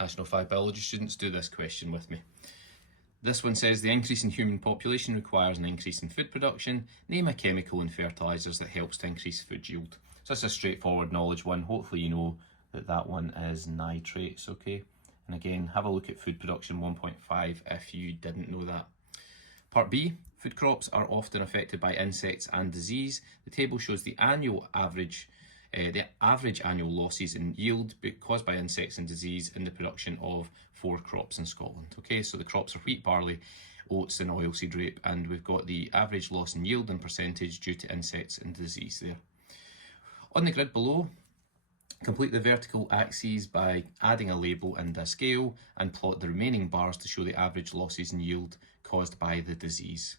National 5 biology students, do this question with me. This one says the increase in human population requires an increase in food production. Name a chemical in fertilisers that helps to increase food yield. So that's a straightforward knowledge one. Hopefully you know that that one is nitrates, okay? And again, have a look at food production 1.5 if you didn't know that. Part B, food crops are often affected by insects and disease. The table shows the average annual losses in yield caused by insects and disease in the production of 4 crops in Scotland. Okay, so the crops are wheat, barley, oats and oilseed rape, and we've got the average loss in yield and percentage due to insects and disease there. On the grid below, complete the vertical axes by adding a label and a scale and plot the remaining bars to show the average losses in yield caused by the disease.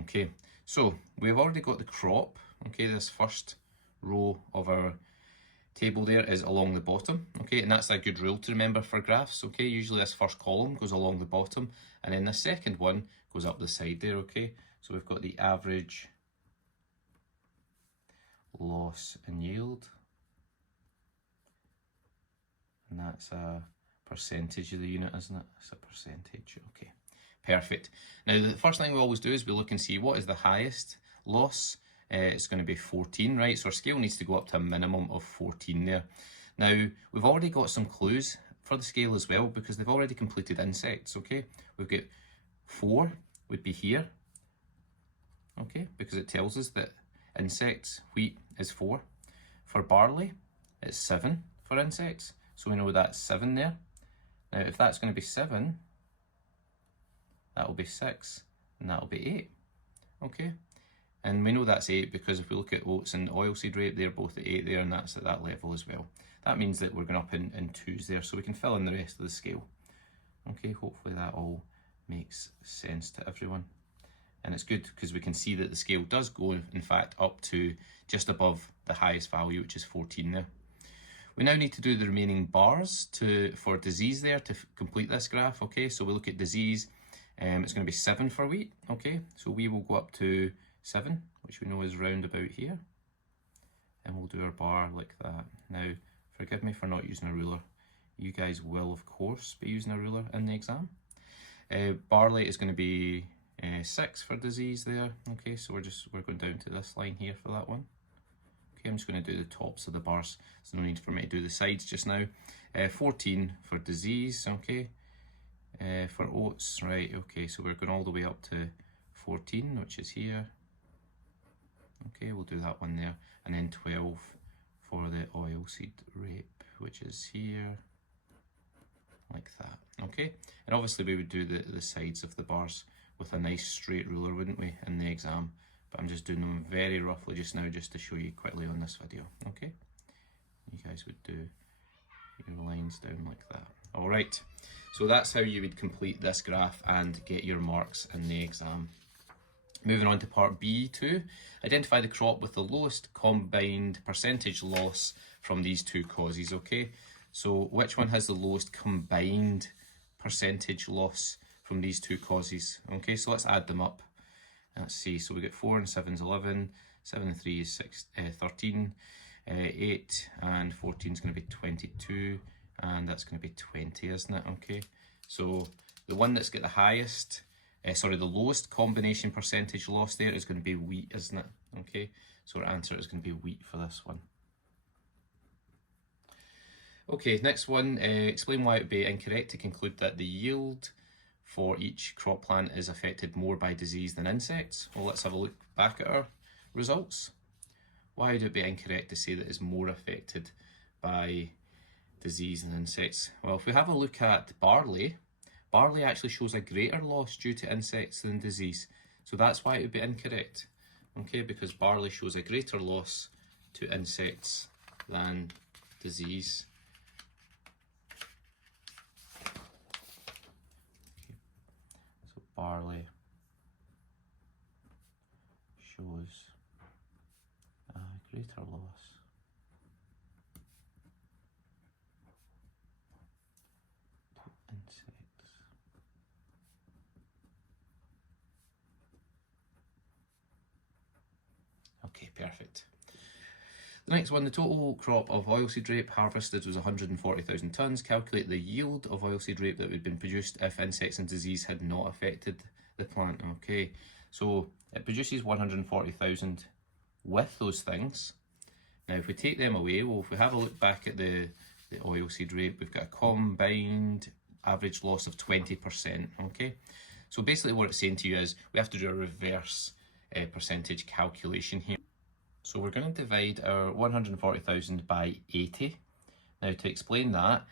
Okay, so we've already got the crop. Okay, this first row of our table there is along the bottom. Okay, and that's a good rule to remember for graphs. Okay, usually this first column goes along the bottom and then the second one goes up the side there. Okay, so we've got the average loss in yield, and that's a percentage of the unit, isn't it? It's a percentage. Okay, perfect. Now the first thing we always do is we look and see what is the highest loss. It's going to be 14, right? So our scale needs to go up to a minimum of 14 there. Now we've already got some clues for the scale as well because they've already completed insects. Okay, we've got 4 would be here. Okay, because it tells us that insects, wheat is 4. For barley, it's 7 for insects. So we know that's 7 there. Now if that's going to be 7, that will be 6 and that will be 8. Okay, and we know that's 8 because if we look at oats and oilseed rape, they're both at 8 there, and that's at that level as well. That means that we're going up in 2s there, so we can fill in the rest of the scale. Okay, hopefully that all makes sense to everyone. And it's good because we can see that the scale does go, in fact, up to just above the highest value, which is 14 there. We now need to do the remaining bars for disease there to complete this graph. Okay, so we look at disease, it's going to be 7 for wheat. Okay, so we will go up to 7, which we know is round about here, and we'll do our bar like that. Now, forgive me for not using a ruler. You guys will, of course, be using a ruler in the exam. Barley is going to be 6 for disease there. Okay, so we're going down to this line here for that one. Okay, I'm just going to do the tops of the bars, so no need for me to do the sides just now. 14 for disease. Okay, for oats, right? Okay, so we're going all the way up to 14, which is here. Okay, we'll do that one there, and then 12 for the oilseed rape, which is here, like that. Okay, and obviously we would do the sides of the bars with a nice straight ruler, wouldn't we, in the exam? But I'm just doing them very roughly just now, just to show you quickly on this video. Okay, you guys would do your lines down like that. All right, so that's how you would complete this graph and get your marks in the exam. Moving on to part B2, identify the crop with the lowest combined percentage loss from these 2 causes. Okay, so which one has the lowest combined percentage loss from these 2 causes? Okay, so let's add them up. Let's see, so we get 4 and 7 is 11, 7 and 3 is 13, 8 and 14 is going to be 22, and that's going to be 20, isn't it? Okay, so the one that's got the highest, the lowest combination percentage loss there is going to be wheat, isn't it? Okay, so our answer is going to be wheat for this one. Okay, next one, explain why it would be incorrect to conclude that the yield for each crop plant is affected more by disease than insects. Well, let's have a look back at our results. Why would it be incorrect to say that it's more affected by disease than insects? Well, if we have a look at barley, barley actually shows a greater loss due to insects than disease. So that's why it would be incorrect. Okay, because barley shows a greater loss to insects than disease. So barley shows a greater loss to insects. Okay, perfect. The next one, the total crop of oilseed rape harvested was 140,000 tonnes. Calculate the yield of oilseed rape that would have been produced if insects and disease had not affected the plant. Okay, so it produces 140,000 with those things. Now if we take them away, well, if we have a look back at the oilseed rape, we've got a combined average loss of 20%, okay? So basically what it's saying to you is we have to do a reverse percentage calculation here. So we're going to divide our 140,000 by 80. Now to explain that,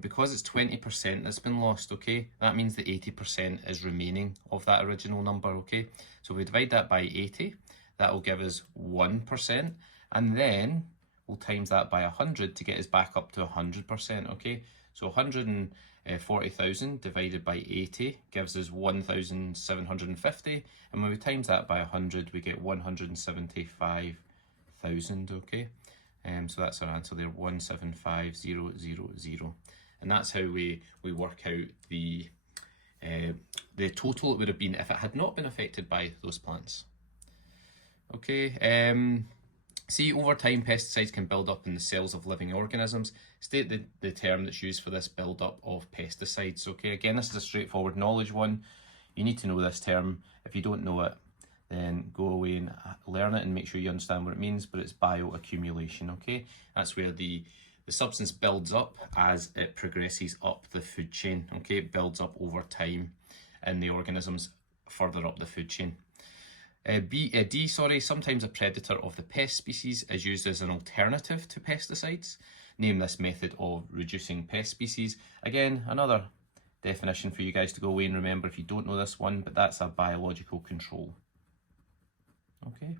because it's 20% that's been lost, okay, that means that 80% is remaining of that original number, okay? So we divide that by 80, that will give us 1%, and then we'll times that by 100 to get us back up to 100%, okay? So 140,000 divided by 80 gives us 1,750, and when we times that by 100 we get 175,000, okay? So that's our answer there, 175,000, and that's how we work out the total it would have been if it had not been affected by those plants. Okay, see, over time pesticides can build up in the cells of living organisms. State the term that's used for this build up of pesticides. Okay, again, this is a straightforward knowledge one. You need to know this term. If you don't know it, then go away and learn it and make sure you understand what it means, but it's bioaccumulation, okay? That's where the substance builds up as it progresses up the food chain, okay? It builds up over time in the organisms further up the food chain. D, sometimes a predator of the pest species is used as an alternative to pesticides. Name this method of reducing pest species. Again, another definition for you guys to go away and remember if you don't know this one, but that's a biological control. Okay,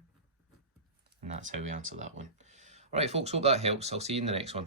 and that's how we answer that one. Alright folks, hope that helps. I'll see you in the next one.